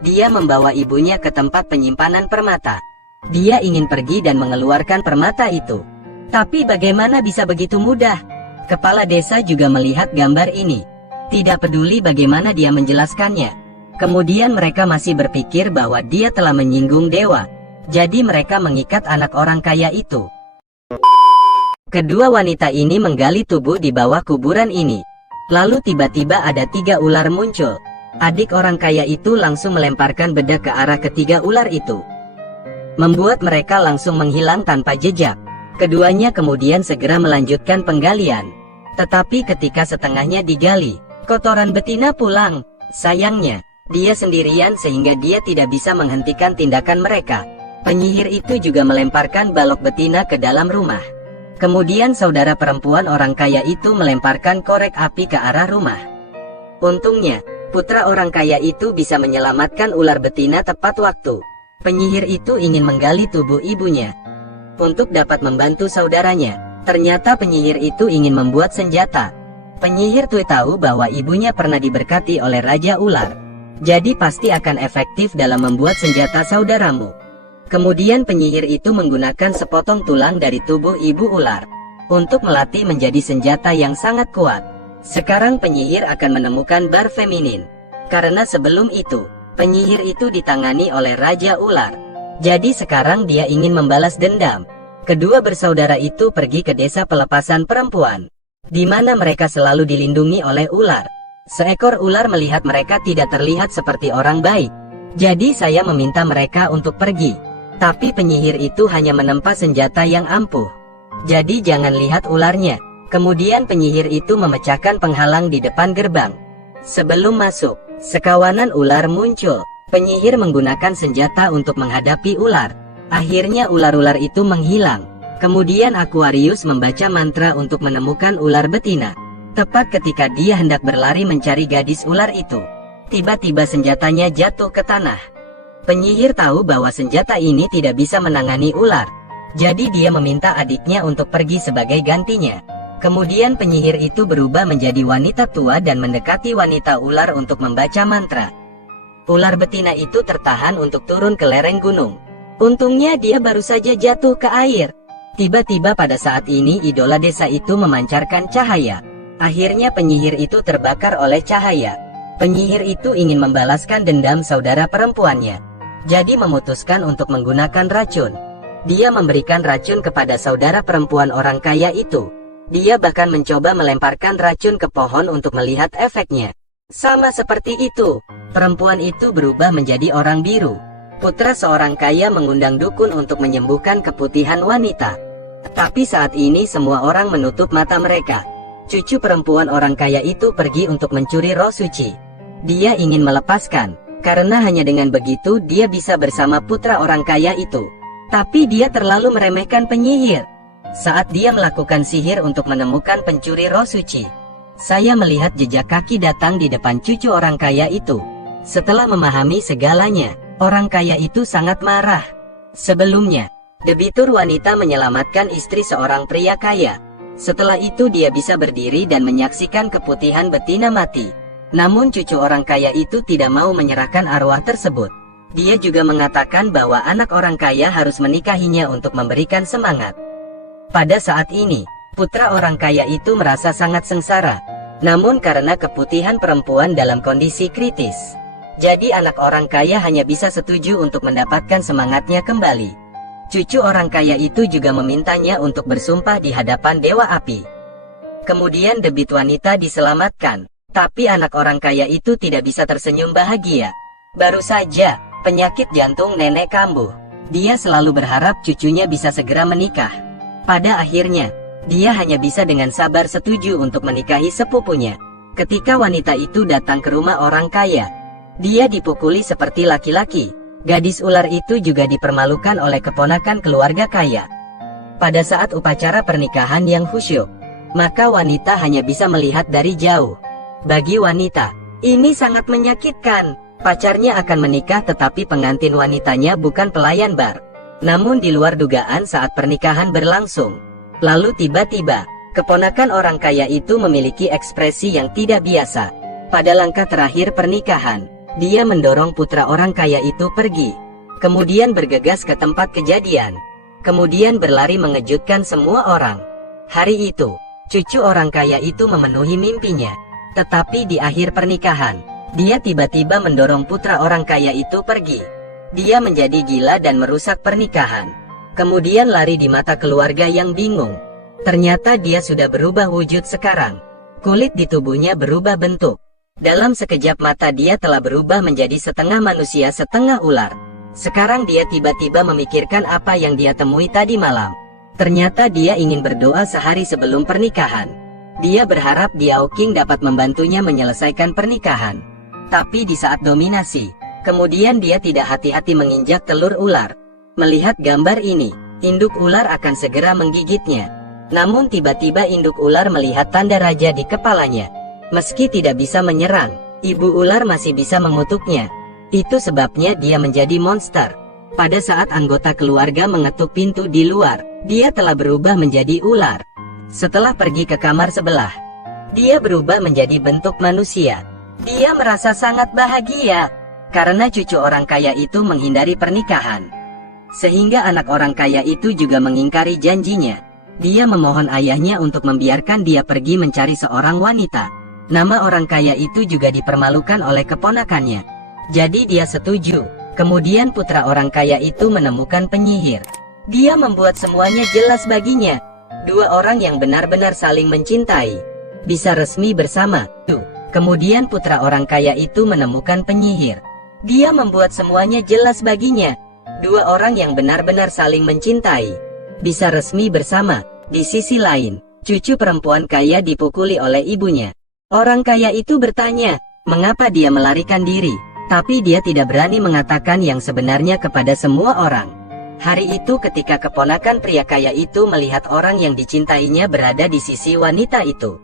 Dia membawa ibunya ke tempat penyimpanan permata. Dia ingin pergi dan mengeluarkan permata itu. Tapi bagaimana bisa begitu mudah? Kepala desa juga melihat gambar ini. Tidak peduli bagaimana dia menjelaskannya. Kemudian mereka masih berpikir bahwa dia telah menyinggung dewa. Jadi mereka mengikat anak orang kaya itu. Kedua wanita ini menggali tubuh di bawah kuburan ini. Lalu tiba-tiba ada 3 ular muncul. Adik orang kaya itu langsung melemparkan bedak ke arah ketiga ular itu, membuat mereka langsung menghilang tanpa jejak. Keduanya kemudian segera melanjutkan penggalian. Tetapi ketika setengahnya digali, kotoran betina pulang. Sayangnya, dia sendirian sehingga dia tidak bisa menghentikan tindakan mereka. Penyihir itu juga melemparkan balok betina ke dalam rumah. Kemudian saudara perempuan orang kaya itu melemparkan korek api ke arah rumah. Untungnya, putra orang kaya itu bisa menyelamatkan ular betina tepat waktu. Penyihir itu ingin menggali tubuh ibunya untuk dapat membantu saudaranya. Ternyata penyihir itu ingin membuat senjata. Penyihir Tui tahu bahwa ibunya pernah diberkati oleh Raja Ular. Jadi pasti akan efektif dalam membuat senjata saudaramu. Kemudian penyihir itu menggunakan sepotong tulang dari tubuh ibu ular untuk melatih menjadi senjata yang sangat kuat. Sekarang penyihir akan menemukan bar feminin. Karena sebelum itu, penyihir itu ditangani oleh Raja Ular. Jadi sekarang dia ingin membalas dendam. Kedua bersaudara itu pergi ke desa pelepasan perempuan, di mana mereka selalu dilindungi oleh ular. Seekor ular melihat mereka tidak terlihat seperti orang baik. Jadi saya meminta mereka untuk pergi. Tapi penyihir itu hanya menempa senjata yang ampuh. Jadi jangan lihat ularnya. Kemudian penyihir itu memecahkan penghalang di depan gerbang. Sebelum masuk, sekawanan ular muncul. Penyihir menggunakan senjata untuk menghadapi ular. Akhirnya ular-ular itu menghilang. Kemudian Aquarius membaca mantra untuk menemukan ular betina. Tepat ketika dia hendak berlari mencari gadis ular itu, tiba-tiba senjatanya jatuh ke tanah. Penyihir tahu bahwa senjata ini tidak bisa menangani ular. Jadi dia meminta adiknya untuk pergi sebagai gantinya. Kemudian penyihir itu berubah menjadi wanita tua dan mendekati wanita ular untuk membaca mantra. Ular betina itu tertahan untuk turun ke lereng gunung. Untungnya dia baru saja jatuh ke air. Tiba-tiba pada saat ini idola desa itu memancarkan cahaya. Akhirnya penyihir itu terbakar oleh cahaya. Penyihir itu ingin membalaskan dendam saudara perempuannya. Jadi memutuskan untuk menggunakan racun. Dia memberikan racun kepada saudara perempuan orang kaya itu. Dia bahkan mencoba melemparkan racun ke pohon untuk melihat efeknya. Sama seperti itu, perempuan itu berubah menjadi orang biru. Putra seorang kaya mengundang dukun untuk menyembuhkan keputihan wanita. Tapi saat ini semua orang menutup mata mereka. Cucu perempuan orang kaya itu pergi untuk mencuri roh suci. Dia ingin melepaskan. Karena hanya dengan begitu dia bisa bersama putra orang kaya itu. Tapi dia terlalu meremehkan penyihir. Saat dia melakukan sihir untuk menemukan pencuri roh suci, saya melihat jejak kaki datang di depan cucu orang kaya itu. Setelah memahami segalanya, orang kaya itu sangat marah. Sebelumnya, debitur wanita menyelamatkan istri seorang pria kaya. Setelah itu dia bisa berdiri dan menyaksikan keputihan betina mati. Namun cucu orang kaya itu tidak mau menyerahkan arwah tersebut. Dia juga mengatakan bahwa anak orang kaya harus menikahinya untuk memberikan semangat. Pada saat ini, putra orang kaya itu merasa sangat sengsara. Namun karena keputihan perempuan dalam kondisi kritis, jadi anak orang kaya hanya bisa setuju untuk mendapatkan semangatnya kembali. Cucu orang kaya itu juga memintanya untuk bersumpah di hadapan Dewa Api. Kemudian debit wanita diselamatkan. Tapi anak orang kaya itu tidak bisa tersenyum bahagia. Baru saja, penyakit jantung nenek kambuh. Dia selalu berharap cucunya bisa segera menikah. Pada akhirnya, dia hanya bisa dengan sabar setuju untuk menikahi sepupunya. Ketika wanita itu datang ke rumah orang kaya, dia dipukuli seperti laki-laki. Gadis ular itu juga dipermalukan oleh keponakan keluarga kaya. Pada saat upacara pernikahan yang khusyuk, maka wanita hanya bisa melihat dari jauh. Bagi wanita, ini sangat menyakitkan. Pacarnya akan menikah tetapi pengantin wanitanya bukan pelayan bar. Namun di luar dugaan saat pernikahan berlangsung, lalu tiba-tiba, keponakan orang kaya itu memiliki ekspresi yang tidak biasa. Pada langkah terakhir pernikahan, Dia mendorong putra orang kaya itu pergi, kemudian bergegas ke tempat kejadian, kemudian berlari mengejutkan semua orang. Hari itu, cucu orang kaya itu memenuhi mimpinya. Tetapi di akhir pernikahan, dia tiba-tiba mendorong putra orang kaya itu pergi. Dia menjadi gila dan merusak pernikahan. Kemudian lari di mata keluarga yang bingung. Ternyata dia sudah berubah wujud sekarang. Kulit di tubuhnya berubah bentuk. Dalam sekejap mata dia telah berubah menjadi setengah manusia setengah ular. Sekarang dia tiba-tiba memikirkan apa yang dia temui tadi malam. Ternyata dia ingin berdoa sehari sebelum pernikahan. Dia berharap Diao King dapat membantunya menyelesaikan pernikahan. Tapi di saat dominasi, kemudian dia tidak hati-hati menginjak telur ular. Melihat gambar ini, induk ular akan segera menggigitnya. Namun tiba-tiba induk ular melihat tanda raja di kepalanya. Meski tidak bisa menyerang, ibu ular masih bisa mengutuknya. Itu sebabnya dia menjadi monster. Pada saat anggota keluarga mengetuk pintu di luar, dia telah berubah menjadi ular. Setelah pergi ke kamar sebelah, dia berubah menjadi bentuk manusia. Dia merasa sangat bahagia, karena cucu orang kaya itu menghindari pernikahan. Sehingga anak orang kaya itu juga mengingkari janjinya. Dia memohon ayahnya untuk membiarkan dia pergi mencari seorang wanita. Nama orang kaya itu juga dipermalukan oleh keponakannya. Jadi dia setuju. Kemudian putra orang kaya itu menemukan penyihir. Dia membuat semuanya jelas baginya. Dua orang yang benar-benar saling mencintai bisa resmi bersama. Kemudian putra orang kaya itu menemukan penyihir. Dia membuat semuanya jelas baginya. Dua orang yang benar-benar saling mencintai bisa resmi bersama. Di sisi lain, cucu perempuan kaya dipukuli oleh ibunya. Orang kaya itu bertanya, mengapa dia melarikan diri, tapi dia tidak berani mengatakan yang sebenarnya kepada semua orang. Hari itu ketika keponakan pria kaya itu melihat orang yang dicintainya berada di sisi wanita itu,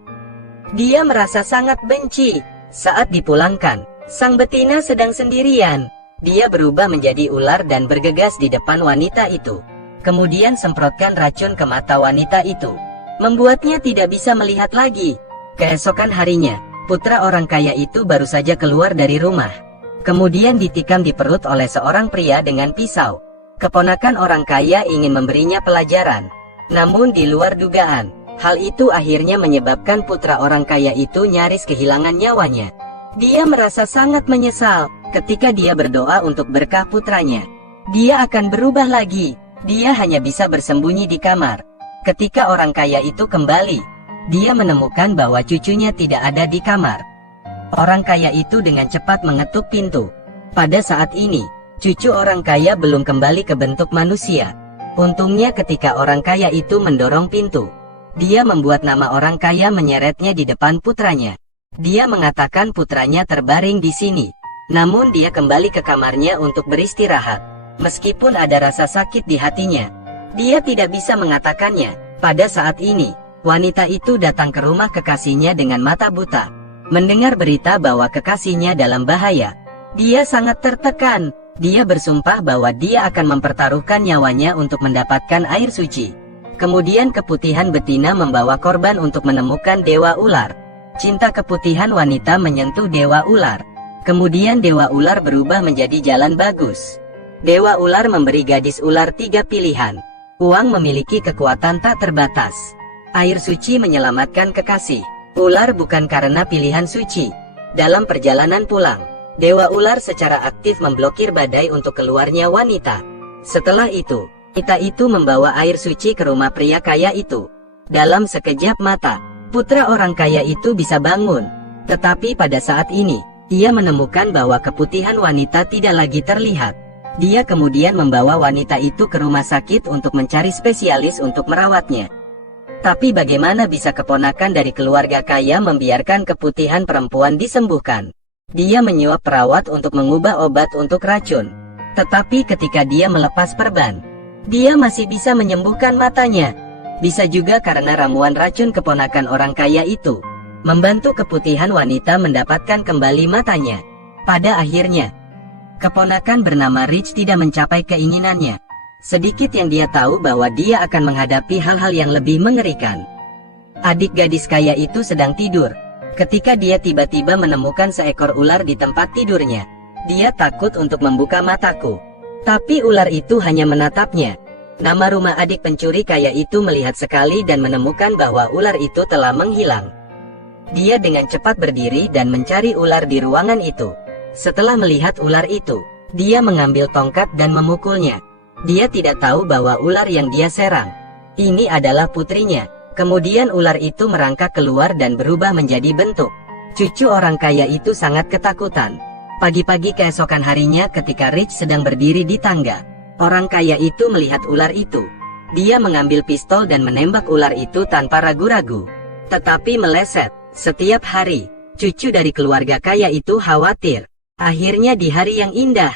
dia merasa sangat benci. Saat dipulangkan, sang betina sedang sendirian. Dia berubah menjadi ular dan bergegas di depan wanita itu. Kemudian semprotkan racun ke mata wanita itu, membuatnya tidak bisa melihat lagi. Keesokan harinya, putra orang kaya itu baru saja keluar dari rumah. Kemudian ditikam di perut oleh seorang pria dengan pisau. Keponakan orang kaya ingin memberinya pelajaran. Namun di luar dugaan, hal itu akhirnya menyebabkan putra orang kaya itu nyaris kehilangan nyawanya. Dia merasa sangat menyesal ketika dia berdoa untuk berkah putranya. Dia akan berubah lagi. Dia hanya bisa bersembunyi di kamar. Ketika orang kaya itu kembali, dia menemukan bahwa cucunya tidak ada di kamar. Orang kaya itu dengan cepat mengetuk pintu. Pada saat ini, cucu orang kaya belum kembali ke bentuk manusia. Untungnya ketika orang kaya itu mendorong pintu, dia membuat nama orang kaya menyeretnya di depan putranya. Dia mengatakan putranya terbaring di sini. Namun dia kembali ke kamarnya untuk beristirahat. Meskipun ada rasa sakit di hatinya, dia tidak bisa mengatakannya. Pada saat ini, wanita itu datang ke rumah kekasihnya dengan mata buta. Mendengar berita bahwa kekasihnya dalam bahaya, dia sangat tertekan. Dia bersumpah bahwa dia akan mempertaruhkan nyawanya untuk mendapatkan air suci. Kemudian keputihan betina membawa korban untuk menemukan dewa ular. Cinta keputihan wanita menyentuh dewa ular. Kemudian dewa ular berubah menjadi jalan bagus. Dewa ular memberi gadis ular 3 pilihan. Uang memiliki kekuatan tak terbatas. Air suci menyelamatkan kekasih. Ular bukan karena pilihan suci. Dalam perjalanan pulang, dewa ular secara aktif memblokir badai untuk keluarnya wanita. Setelah itu, wanita itu membawa air suci ke rumah pria kaya itu. Dalam sekejap mata, putra orang kaya itu bisa bangun. Tetapi pada saat ini, ia menemukan bahwa keputihan wanita tidak lagi terlihat. Dia kemudian membawa wanita itu ke rumah sakit untuk mencari spesialis untuk merawatnya. Tapi bagaimana bisa keponakan dari keluarga kaya membiarkan keputihan perempuan disembuhkan? Dia menyuap perawat untuk mengubah obat untuk racun. Tetapi ketika dia melepas perban, dia masih bisa menyembuhkan matanya. Bisa juga karena ramuan racun keponakan orang kaya itu membantu keputihan wanita mendapatkan kembali matanya. Pada akhirnya, keponakan bernama Rich tidak mencapai keinginannya. Sedikit yang dia tahu bahwa dia akan menghadapi hal-hal yang lebih mengerikan. Adik gadis kaya itu sedang tidur, ketika dia tiba-tiba menemukan seekor ular di tempat tidurnya. Dia takut untuk membuka mataku. Tapi ular itu hanya menatapnya. Nama rumah adik pencuri kaya itu melihat sekali dan menemukan bahwa ular itu telah menghilang. Dia dengan cepat berdiri dan mencari ular di ruangan itu. Setelah melihat ular itu, dia mengambil tongkat dan memukulnya. Dia tidak tahu bahwa ular yang dia serang ini adalah putrinya. Kemudian ular itu merangkak keluar dan berubah menjadi bentuk. Cucu orang kaya itu sangat ketakutan. Pagi-pagi keesokan harinya ketika Rich sedang berdiri di tangga, orang kaya itu melihat ular itu. Dia mengambil pistol dan menembak ular itu tanpa ragu-ragu. Tetapi meleset. Setiap hari, cucu dari keluarga kaya itu khawatir. Akhirnya di hari yang indah,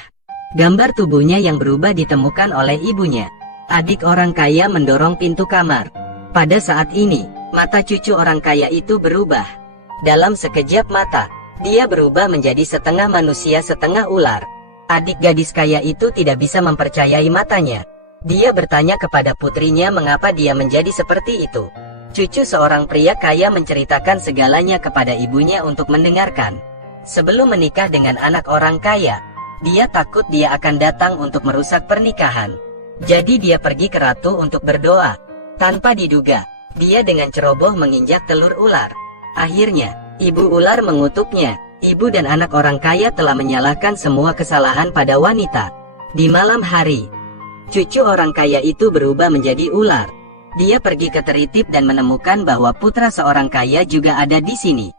gambar tubuhnya yang berubah ditemukan oleh ibunya. Adik orang kaya mendorong pintu kamar. Pada saat ini, mata cucu orang kaya itu berubah. Dalam sekejap mata, dia berubah menjadi setengah manusia setengah ular. Adik gadis kaya itu tidak bisa mempercayai matanya. Dia bertanya kepada putrinya mengapa dia menjadi seperti itu. Cucu seorang pria kaya menceritakan segalanya kepada ibunya untuk mendengarkan. Sebelum menikah dengan anak orang kaya, dia takut dia akan datang untuk merusak pernikahan. Jadi dia pergi ke ratu untuk berdoa. Tanpa diduga, dia dengan ceroboh menginjak telur ular. Akhirnya, ibu ular mengutuknya. Ibu dan anak orang kaya telah menyalahkan semua kesalahan pada wanita. Di malam hari, cucu orang kaya itu berubah menjadi ular. Dia pergi ke teritip dan menemukan bahwa putra seorang kaya juga ada di sini.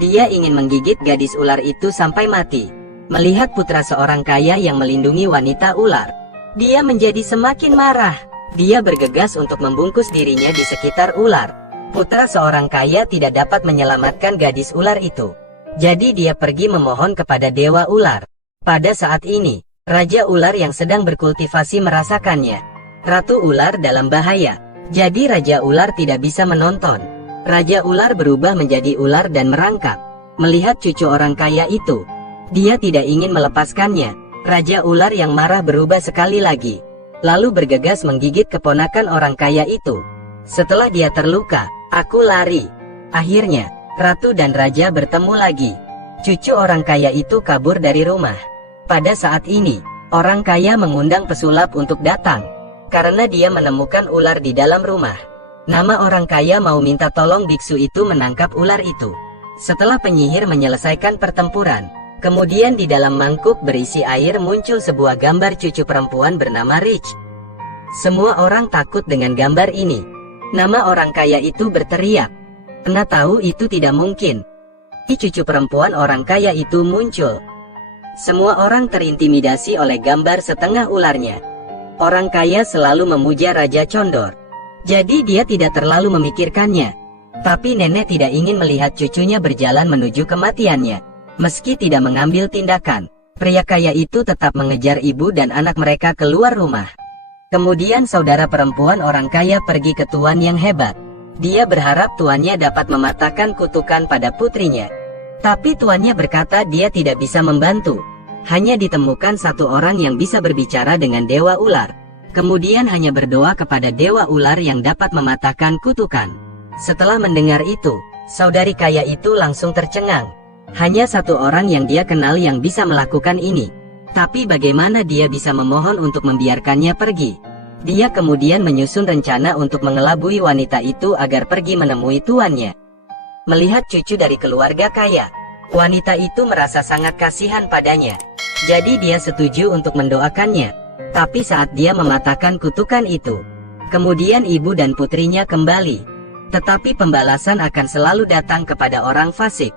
Dia ingin menggigit gadis ular itu sampai mati. Melihat putra seorang kaya yang melindungi wanita ular, dia menjadi semakin marah. Dia bergegas untuk membungkus dirinya di sekitar ular. Putra seorang kaya tidak dapat menyelamatkan gadis ular itu. Jadi dia pergi memohon kepada dewa ular. Pada saat ini, raja ular yang sedang berkultivasi merasakannya. Ratu ular dalam bahaya. Jadi raja ular tidak bisa menonton. Raja ular berubah menjadi ular dan merangkak. Melihat cucu orang kaya itu, dia tidak ingin melepaskannya. Raja ular yang marah berubah sekali lagi, lalu bergegas menggigit keponakan orang kaya itu. Setelah dia terluka, aku lari. Akhirnya, ratu dan raja bertemu lagi. Cucu orang kaya itu kabur dari rumah. Pada saat ini, orang kaya mengundang pesulap untuk datang, karena dia menemukan ular di dalam rumah. Nama orang kaya mau minta tolong biksu itu menangkap ular itu. Setelah penyihir menyelesaikan pertempuran, kemudian di dalam mangkuk berisi air muncul sebuah gambar cucu perempuan bernama Rich. Semua orang takut dengan gambar ini. Nama orang kaya itu berteriak. Kena tahu itu tidak mungkin. Cucu perempuan orang kaya itu muncul. Semua orang terintimidasi oleh gambar setengah ularnya. Orang kaya selalu memuja Raja Condor. Jadi dia tidak terlalu memikirkannya. Tapi nenek tidak ingin melihat cucunya berjalan menuju kematiannya. Meski tidak mengambil tindakan, pria kaya itu tetap mengejar ibu dan anak mereka keluar rumah. Kemudian saudara perempuan orang kaya pergi ke tuan yang hebat. Dia berharap tuannya dapat mematahkan kutukan pada putrinya. Tapi tuannya berkata dia tidak bisa membantu. Hanya ditemukan satu orang yang bisa berbicara dengan dewa ular. Kemudian hanya berdoa kepada dewa ular yang dapat mematahkan kutukan. Setelah mendengar itu, saudari kaya itu langsung tercengang. Hanya satu orang yang dia kenal yang bisa melakukan ini. Tapi bagaimana dia bisa memohon untuk membiarkannya pergi? Dia kemudian menyusun rencana untuk mengelabui wanita itu agar pergi menemui tuannya. Melihat cucu dari keluarga kaya, wanita itu merasa sangat kasihan padanya. Jadi dia setuju untuk mendoakannya. Tapi saat dia mematahkan kutukan itu, kemudian ibu dan putrinya kembali. Tetapi pembalasan akan selalu datang kepada orang fasik.